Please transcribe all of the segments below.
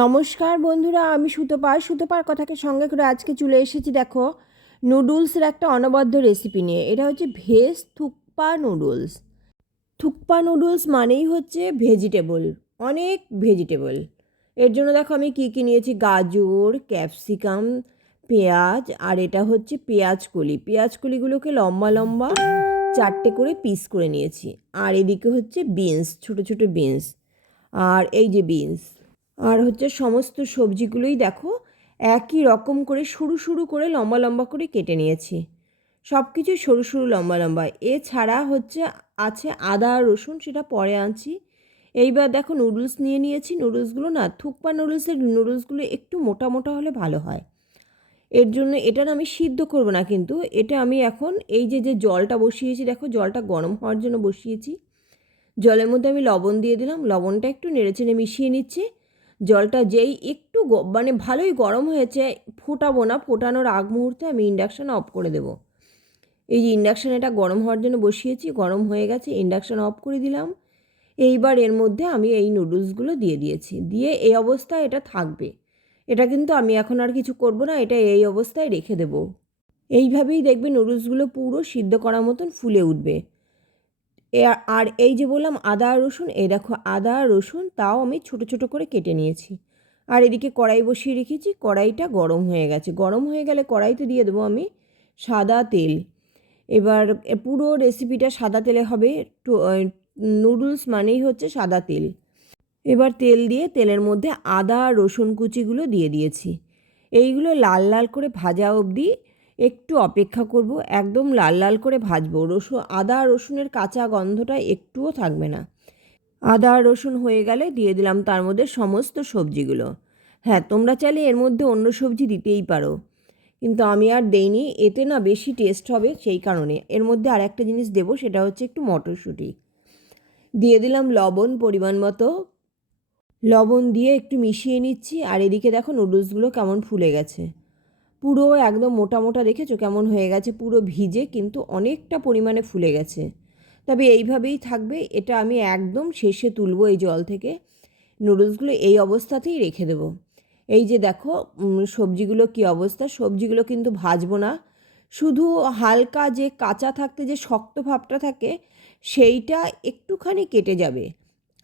নমস্কার বন্ধুরা, আমি সুতোপার সুতোপার কথাকে সঙ্গে করে আজকে চলে এসেছি, দেখো, নুডলসের একটা অনবদ্য রেসিপি নিয়ে। এটা হচ্ছে veg thukpa noodles. Thukpa noodles মানেই হচ্ছে ভেজিটেবল অনেক ভেজিটেবল এর জন্য দেখো, আমি কী কী নিয়েছি? গাজর ক্যাপসিকাম পেঁয়াজ, আর এটা হচ্ছে পেঁয়াজ কলি। পেঁয়াজ কলিগুলোকে লম্বা লম্বা চারটে করে পিস করে নিয়েছি। আর এদিকে হচ্ছে বিনস ছোট ছোট বিনস আর এই যে বিনস আর হচ্ছে সমস্ত সবজিগুলোই দেখো একই রকম করে সরু সরু করে লম্বা লম্বা করে কেটে নিয়েছি। সব কিছু সরু সরু লম্বা লম্বা। এছাড়া হচ্ছে আছে আদা, রসুন, সেটা পরে আনছি। এইবার দেখো নুডলস নিয়ে নিয়েছি। নুডলসগুলো না থুকপা নুডলসের নুডলসগুলো একটু মোটা মোটা হলে ভালো হয়। এর জন্য এটা আমি সিদ্ধ করব না কিন্তু। এটা আমি এখন এই যে যে জলটা বসিয়েছি, দেখো জলটা গরম হওয়ার জন্য বসিয়েছি। জলের মধ্যে আমি লবণ দিয়ে দিলাম। লবণটা একটু নেড়েচেড়ে মিশিয়ে নিচ্ছি। জলটা যেই একটু মানে ভালোই গরম হয়েছে, ফোটাবো না, ফোটানোর আগ মুহূর্তে আমি ইন্ডাকশান অফ করে দেবো। এই যে ইন্ডাকশান এটা গরম হওয়ার জন্য বসিয়েছি, গরম হয়ে গেছে ইন্ডাকশান অফ করে দিলাম। এইবার এর মধ্যে আমি এই নুডলসগুলো দিয়ে দিয়েছি। দিয়ে এই অবস্থায় এটা থাকবে। এটা কিন্তু আমি এখন আর কিছু করব না, এটা এই অবস্থায় রেখে দেবো। এইভাবেই দেখবে নুডলসগুলো পুরো সিদ্ধ করার মতন ফুলে উঠবে। আর এই যে বললাম আদা রসুন, এই দেখো আদা রসুন তাও আমি ছোট ছোট করে কেটে নিয়েছি। আর এদিকে কড়াই বসিয়ে রেখেছি, কড়াইটা গরম হয়ে গেছে। গরম হয়ে গেলে কড়াইতে দিয়ে দেবো আমি সাদা তেল। এবার পুরো রেসিপিটা সাদা তেলে হবে নুডলস মানেই হচ্ছে সাদা তেল। এবার তেল দিয়ে তেলের মধ্যে আদা রসুন কুচিগুলো দিয়ে দিয়েছি। এইগুলো লাল লাল করে ভাজা অবধি একটু অপেক্ষা করব, একদম লাল লাল করে ভাজবো। রসুন, আদা রসুনের কাঁচা গন্ধটা একটুও থাকবে না। আদা রসুন হয়ে গেলে দিয়ে দিলাম তার মধ্যে সমস্ত সবজিগুলো। হ্যাঁ তোমরা চাইলে এর মধ্যে অন্য সবজি দিতেই পারো। কিন্তু আমি আর দেইনি, এতে না বেশি টেস্ট হবে সেই কারণে। এর মধ্যে আর একটা জিনিস দেবো, সেটা হচ্ছে একটু মটরশুঁটি। দিয়ে দিলাম লবণ পরিমাণ মতো। লবণ দিয়ে একটু মিশিয়ে নিচ্ছি, আর এদিকে দেখো নুডলসগুলো কেমন ফুলে গেছে। পুরো একদম মোটা মোটা দেখেছ? কেমন হয়ে গেছে? পুরো ভিজে কিন্তু অনেকটা পরিমাণে ফুলে গেছে। তবে এইভাবেই থাকবে, এটা আমি একদম শেষে তুলবো এই জল থেকে। নুডলসগুলো এই অবস্থাতেই রেখে দেবো। এই যে দেখো সবজিগুলো কি অবস্থা? সবজিগুলো কিন্তু ভাজবো না। শুধু হালকা যে কাঁচা থাকতে যে শক্ত ভাবটা থাকে, সেইটা একটুখানি কেটে যাবে।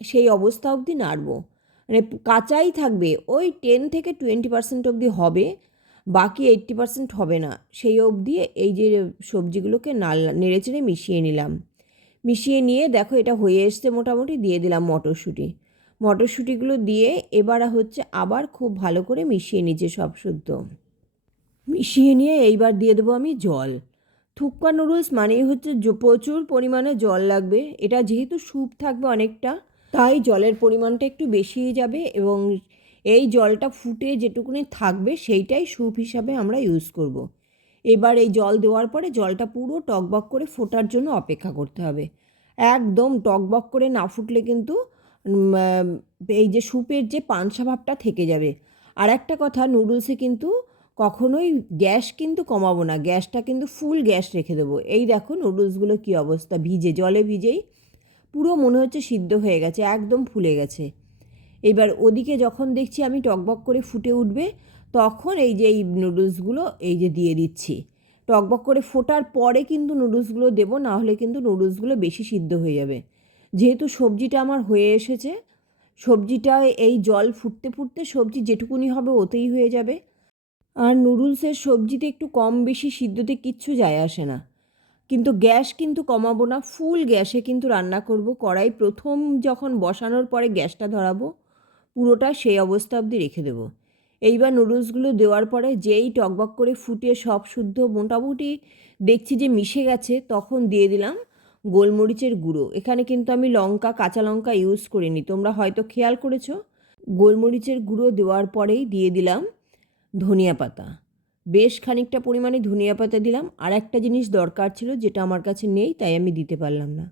সেই অবস্থা অবধি নাড়বো। মানে কাঁচাই থাকবে। ওই টেন থেকে টোয়েন্টি পার্সেন্ট অবধি হবে। বাকি এইট্টি পার্সেন্ট হবে না। সেই অবধি এই যে সবজিগুলোকে নাল, নেড়েচেড়ে মিশিয়ে নিলাম। মিশিয়ে নিয়ে দেখো এটা হয়ে এসছে মোটামুটি, দিয়ে দিলাম মটরশুঁটি। মটরশুঁটিগুলো দিয়ে এবার হচ্ছে আবার খুব ভালো করে মিশিয়ে নিচ্ছে সব শুদ্ধ। মিশিয়ে নিয়ে এইবার দিয়ে দেবো আমি জল। থুক্কা নুডলস মানেই হচ্ছে প্রচুর পরিমাণে জল লাগবে। এটা যেহেতু স্যুপ থাকবে অনেকটা, তাই জলের পরিমাণটা একটু বেশিই যাবে এবং এই জলটা ফুটে যেটুকুনি থাকবে সেইটাই স্যুপ হিসাবে আমরা ইউজ করব। এবার এই জল দেওয়ার পরে জলটা পুরো টকবক করে ফোটার জন্য অপেক্ষা করতে হবে। একদম টকবক করে না ফুটলে কিন্তু এই যে স্যুপের যে পানসা ভাবটা থেকে যাবে। আর একটা কথা, নুডলসে কিন্তু কখনোই গ্যাস কিন্তু কমাবো না, গ্যাসটা কিন্তু ফুল গ্যাস রেখে দেবো। এই দেখো নুডলসগুলো কী অবস্থা, ভিজে, জলে ভিজেই পুরো মনে হচ্ছে সিদ্ধ হয়ে গেছে, একদম ফুলে গেছে। এবার ওদিকে যখন দেখছি আমি টকবক করে ফুটে উঠবে, তখন এই যে এই নুডলসগুলো এই যে দিয়ে দিচ্ছি। টকবক করে ফোটার পরে কিন্তু নুডলসগুলো দেবো, না হলে কিন্তু নুডলসগুলো বেশি সিদ্ধ হয়ে যাবে। যেহেতু সবজিটা আমার হয়ে এসেছে, সবজিটা এই জল ফুটতে ফুটতে সবজি যেটুকুনি হবে ওতেই হয়ে যাবে। আর নুডলসের সবজিতে একটু কম বেশি সিদ্ধতে কিচ্ছু যায় আসে না। কিন্তু গ্যাস কিন্তু কমাবো না, ফুল গ্যাসে কিন্তু রান্না করব। কড়াই প্রথম যখন বসানোর পরে গ্যাসটা ধরাবো পুরোটা সেই অবস্থা অবধি রেখে দেবো। এইবার নুডলসগুলো দেওয়ার পরে যেই টকবক করে ফুটিয়ে সব শুদ্ধ মোটামুটি দেখছি যে মিশে গেছে, তখন দিয়ে দিলাম গোলমরিচের গুঁড়ো। এখানে কিন্তু আমি লঙ্কা, কাঁচা লঙ্কা ইউজ করিনি। তোমরা হয়তো খেয়াল করেছ। গোলমরিচের গুঁড়ো দেওয়ার পরেই দিয়ে দিলাম ধনিয়া পাতা। বেশ খানিকটা পরিমাণে ধনিয়া পাতা দিলাম। আর একটা জিনিস দরকার ছিল যেটা আমার কাছে নেই, তাই আমি দিতে পারলাম না।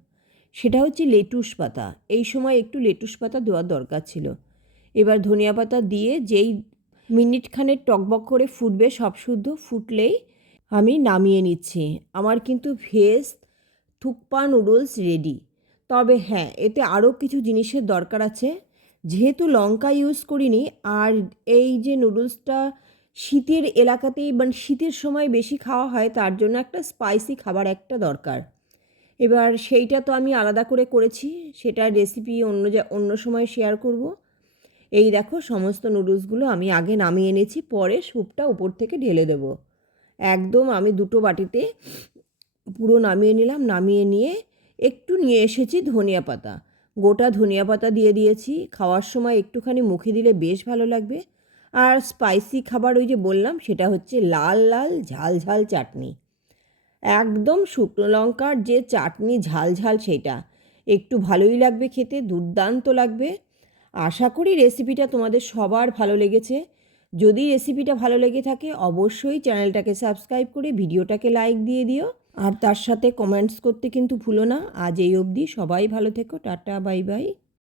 সেটা হচ্ছে লেটুস পাতা। এই সময় একটু লেটুস পাতা দেওয়ার দরকার ছিল। এবার ধনিয়া পাতা দিয়ে যেই মিনিট খানেক টকবক করে ফুটবে সব শুদ্ধ ফুটলেই আমি নামিয়ে নিচ্ছি। আমার কিন্তু ভেজ থুকপা নুডলস রেডি তবে হ্যাঁ এতে আরও কিছু জিনিসের দরকার আছে। যেহেতু লঙ্কা ইউজ করিনি, আর এই যে নুডলসটা শীতের এলাকাতেই মানে শীতের সময় বেশি খাওয়া হয়, তার জন্য একটা স্পাইসি খাবার একটা দরকার। এবার সেইটা তো আমি আলাদা করে করেছি, সেটার রেসিপি অন্য যা অন্য সময় শেয়ার করব। এই দেখো সমস্ত নুডলসগুলো আমি আগে নামিয়ে এনেছি, পরে স্যুপটা উপর থেকে ঢেলে দেব। একদম আমি দুটো বাটিতে পুরো নামিয়ে নিলাম, নামিয়ে নিয়ে একটু নিয়ে এসেছি ধনিয়া পাতা। গোটা ধনিয়া পাতা দিয়ে দিয়েছি, খাওয়ার সময় একটুখানি মুখে দিলে বেশ ভালো লাগবে। আর স্পাইসি খাবার ওই যে বললাম, সেটা হচ্ছে লাল লাল ঝাল ঝাল চাটনি। একদম শুকনো লঙ্কার যে চাটনি ঝাল ঝাল সেটা। একটু ভালোই লাগবে খেতে, দুর্দান্ত লাগবে। আশা করি রেসিপিটা তোমাদের সবার ভালো লেগেছে। যদি রেসিপিটা ভালো লেগে থাকে, অবশ্যই চ্যানেলটাকে সাবস্ক্রাইব করে ভিডিওটাকে লাইক দিয়ে দিও। আর তার সাথে কমেন্টস করতে কিন্তু ভুলো না। আজ এই অবধি সবাই ভালো থেকো। Tata bye bye